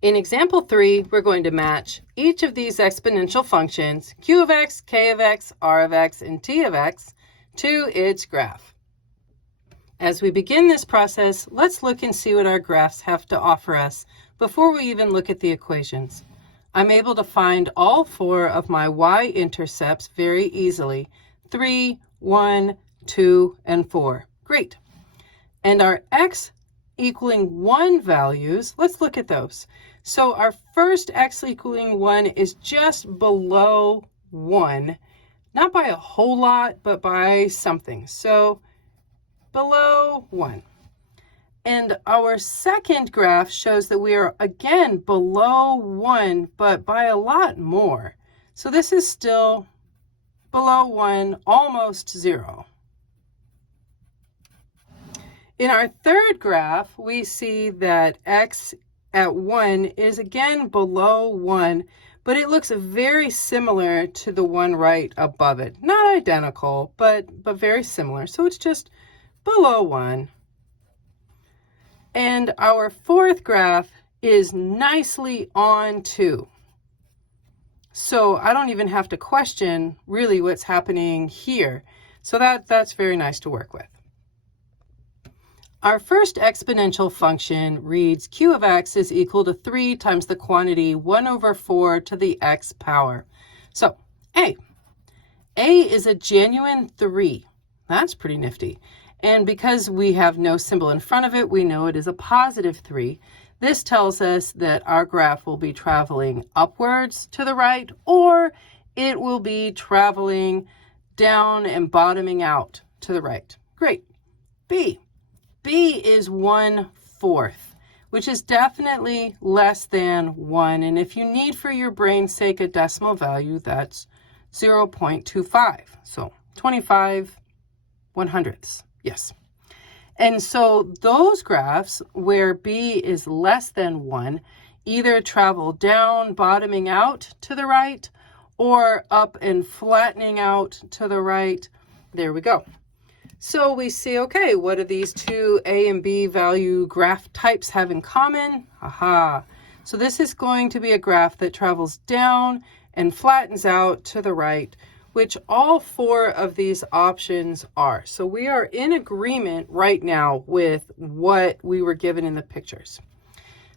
In example 3, we're going to match each of these exponential functions, q of x, k of x, r of x, and t of x, to its graph. As we begin this process, let's look and see what our graphs have to offer us before we even look at the equations. I'm able to find all 4 of my y-intercepts very easily, 3, 1, 2, and 4. Great. And our x equaling 1 values, let's look at those. So our first x equaling 1 is just below 1, not by a whole lot, but by something. So below 1. And our second graph shows that we are again below 1, but by a lot more. So this is still below 1, almost 0. In our third graph, we see that x at 1 is again below 1, but it looks very similar to the one right above it. Not identical, but very similar. So it's just below 1. And our fourth graph is nicely on 2. So I don't even have to question really what's happening here. So that's very nice to work with. Our first exponential function reads q of x is equal to 3 times the quantity 1 over 4 to the x power. So A is a genuine 3. That's pretty nifty. And because we have no symbol in front of it, we know it is a positive 3. This tells us that our graph will be traveling upwards to the right, or it will be traveling down and bottoming out to the right. Great. B is 1/4, which is definitely less than 1. And if you need for your brain's sake a decimal value, that's 0.25. So 25/100ths. Yes. And so those graphs where b is less than 1 either travel down, bottoming out to the right, or up and flattening out to the right. There we go. So we see, okay, what do these two A and B value graph types have in common? Aha. So this is going to be a graph that travels down and flattens out to the right, which all 4 of these options are. So we are in agreement right now with what we were given in the pictures.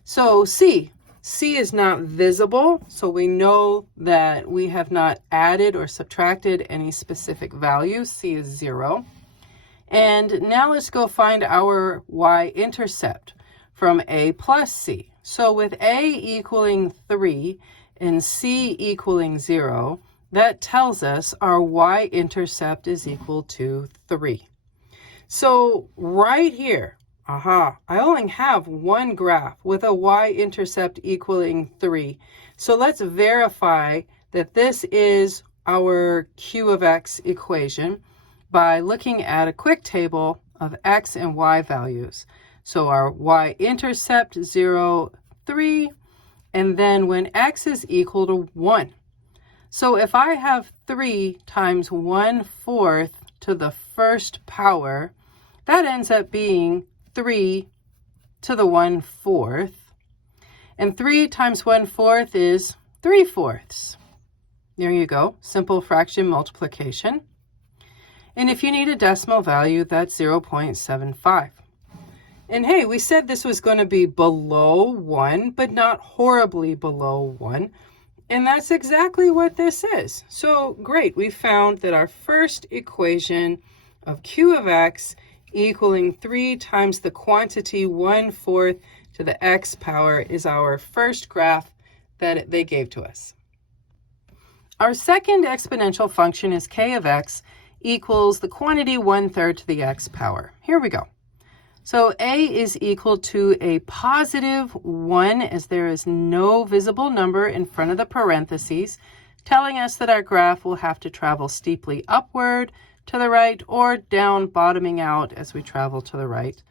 So C is not visible, so we know that we have not added or subtracted any specific value. C is 0. And now let's go find our y-intercept from A plus C. So with A equaling 3 and C equaling 0, that tells us our y-intercept is equal to 3. So right here, I only have one graph with a y-intercept equaling 3. So let's verify that this is our q of x equation by looking at a quick table of x and y values. So our y-intercept 0, 3, and then when x is equal to 1. So if I have 3 times 1/4 to the first power, that ends up being 3 to the 1/4. And 3 times 1/4 is 3/4. There you go, simple fraction multiplication. And if you need a decimal value, that's 0.75. And hey, we said this was going to be below 1, but not horribly below 1. And that's exactly what this is. So great, we found that our first equation of q of x equaling 3 times the quantity 1/4 to the x power is our first graph that they gave to us. Our second exponential function is k of x equals the quantity 1/3 to the x power. Here we go. So A is equal to a positive 1, as there is no visible number in front of the parentheses, telling us that our graph will have to travel steeply upward to the right or down, bottoming out as we travel to the right.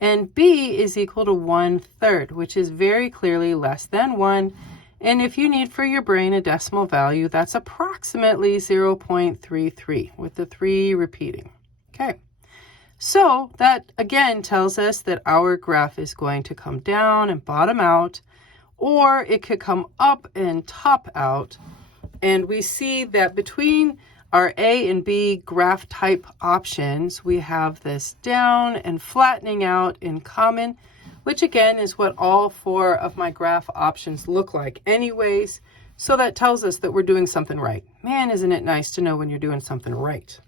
And B is equal to 1/3, which is very clearly less than 1. And if you need for your brain a decimal value, that's approximately 0.33, with the 3 repeating. Okay. So that again tells us that our graph is going to come down and bottom out, or it could come up and top out. And we see that between our A and B graph type options, we have this down and flattening out in common, which again is what all 4 of my graph options look like anyways. So that tells us that we're doing something right. Man, isn't it nice to know when you're doing something right?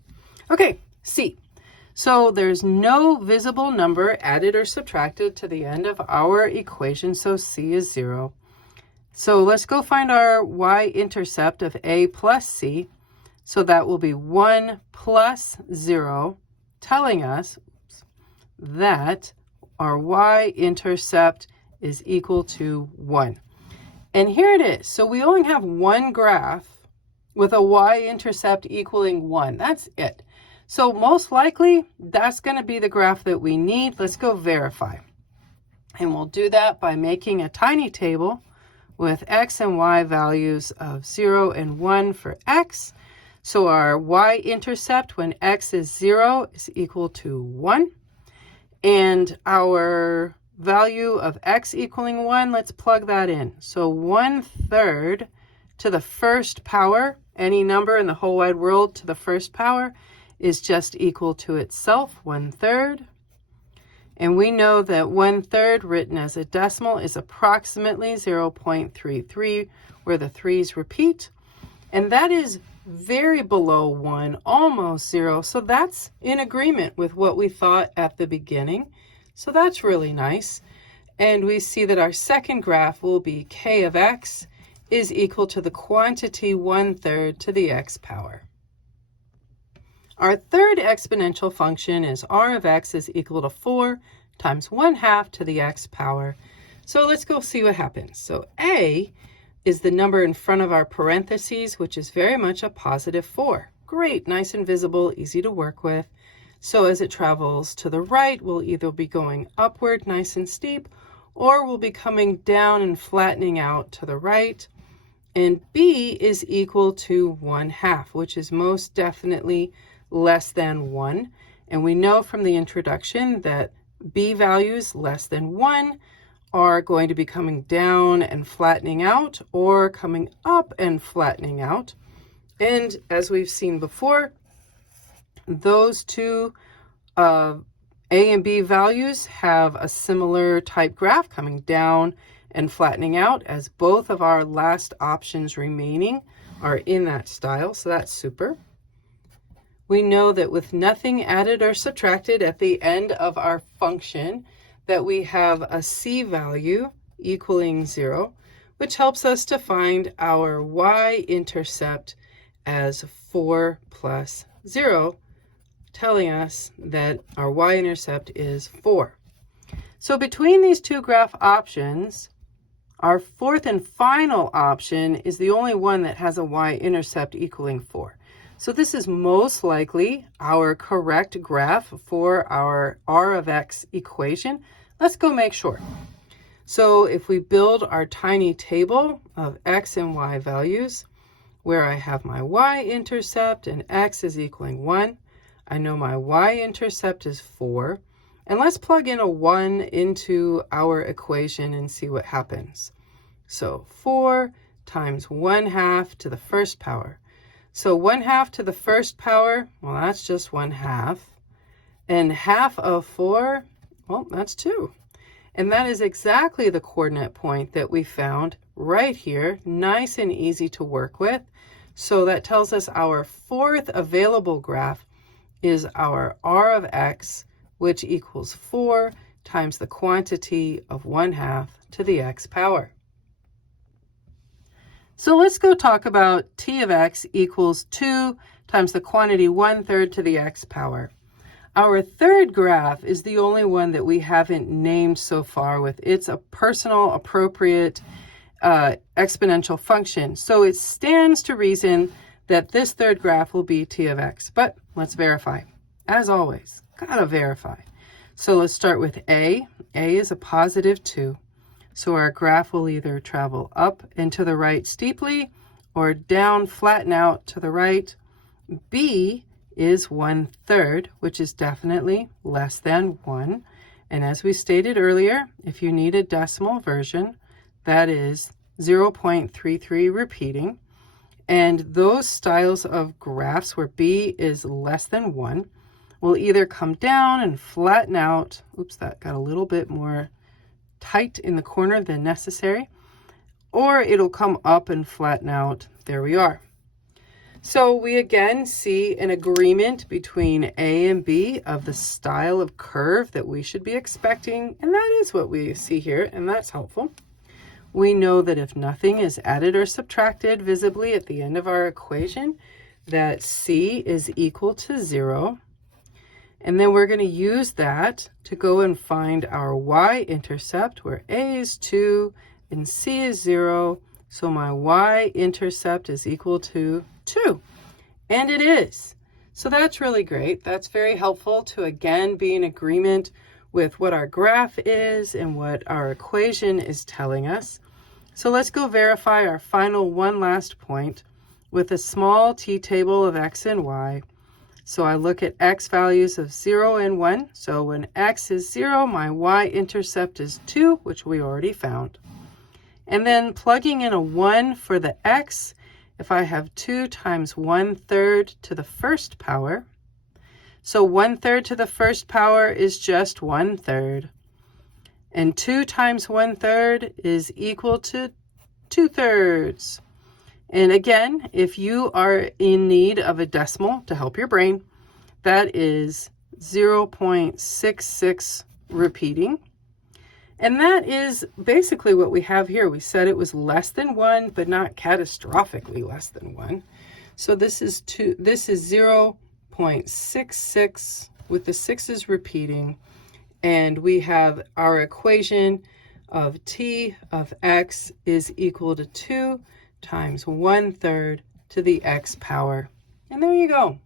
Okay, C. So there's no visible number added or subtracted to the end of our equation, so C is 0. So let's go find our y-intercept of A plus C. So that will be 1 plus 0, telling us that our y-intercept is equal to 1. And here it is. So we only have one graph with a y-intercept equaling 1. That's it. So most likely, that's going to be the graph that we need. Let's go verify. And we'll do that by making a tiny table with x and y values of 0 and 1 for x. So our y-intercept when x is 0 is equal to 1. And our value of x equaling 1, let's plug that in. So 1/3 to the first power, any number in the whole wide world to the first power, is just equal to itself, 1/3. And we know that 1/3 written as a decimal is approximately 0.33, where the 3's repeat. And that is very below 1, almost 0. So that's in agreement with what we thought at the beginning. So that's really nice. And we see that our second graph will be k of x is equal to the quantity 1/3 to the x power. Our third exponential function is r of x is equal to 4 times 1/2 to the x power. So let's go see what happens. So a is the number in front of our parentheses, which is very much a positive 4. Great, nice and visible, easy to work with. So as it travels to the right, we'll either be going upward, nice and steep, or we'll be coming down and flattening out to the right. And b is equal to 1/2, which is most definitely less than 1. And we know from the introduction that b values less than 1 are going to be coming down and flattening out, or coming up and flattening out. And as we've seen before, those two A and B values have a similar type graph coming down and flattening out, as both of our last options remaining are in that style. So that's super. We know that with nothing added or subtracted at the end of our function, that we have a C value equaling 0, which helps us to find our y-intercept as 4 plus 0, telling us that our y-intercept is 4. So between these two graph options, our fourth and final option is the only one that has a y-intercept equaling 4. So this is most likely our correct graph for our r of x equation. Let's go make sure. So if we build our tiny table of x and y values, where I have my y-intercept and x is equaling 1, I know my y-intercept is 4. And let's plug in a 1 into our equation and see what happens. So 4 times 1/2 to the first power. So 1/2 to the first power, well, that's just 1/2. And half of 4, well, that's 2. And that is exactly the coordinate point that we found right here, nice and easy to work with. So that tells us our fourth available graph is our r of x, which equals 4 times the quantity of 1/2 to the x power. So let's go talk about t of x equals 2 times the quantity 1/3 to the x power. Our third graph is the only one that we haven't named so far with its a personal appropriate exponential function. So it stands to reason that this third graph will be t of x, but let's verify. As always, gotta verify. So let's start with A. A is a positive 2. So our graph will either travel up and to the right steeply or down, flatten out to the right. B is 1/3, which is definitely less than 1. And as we stated earlier, if you need a decimal version, that is 0.33 repeating. And those styles of graphs where b is less than 1 will either come down and flatten out. Oops, that got a little bit more tight in the corner than necessary. Or it'll come up and flatten out. There we are. So we again see an agreement between A and B of the style of curve that we should be expecting, and that is what we see here, and that's helpful. We know that if nothing is added or subtracted visibly at the end of our equation, that C is equal to 0. And then we're going to use that to go and find our y-intercept, where A is 2 and C is 0. So my y-intercept is equal to 2. And it is. So that's really great. That's very helpful to, again, be in agreement with what our graph is and what our equation is telling us. So let's go verify our final one last point with a small t-table of x and y. So I look at x values of 0 and 1. So when x is 0, my y-intercept is 2, which we already found. And then plugging in a 1 for the x, if I have 2 times 1/3 to the first power. So 1/3 to the first power is just 1/3. And 2 times 1/3 is equal to 2/3. And again, if you are in need of a decimal to help your brain, that is 0.66 repeating. And that is basically what we have here. We said it was less than 1, but not catastrophically less than 1. So this is 0.66 with the 6's repeating. And we have our equation of t of x is equal to 2 times 1/3 to the x power. And there you go.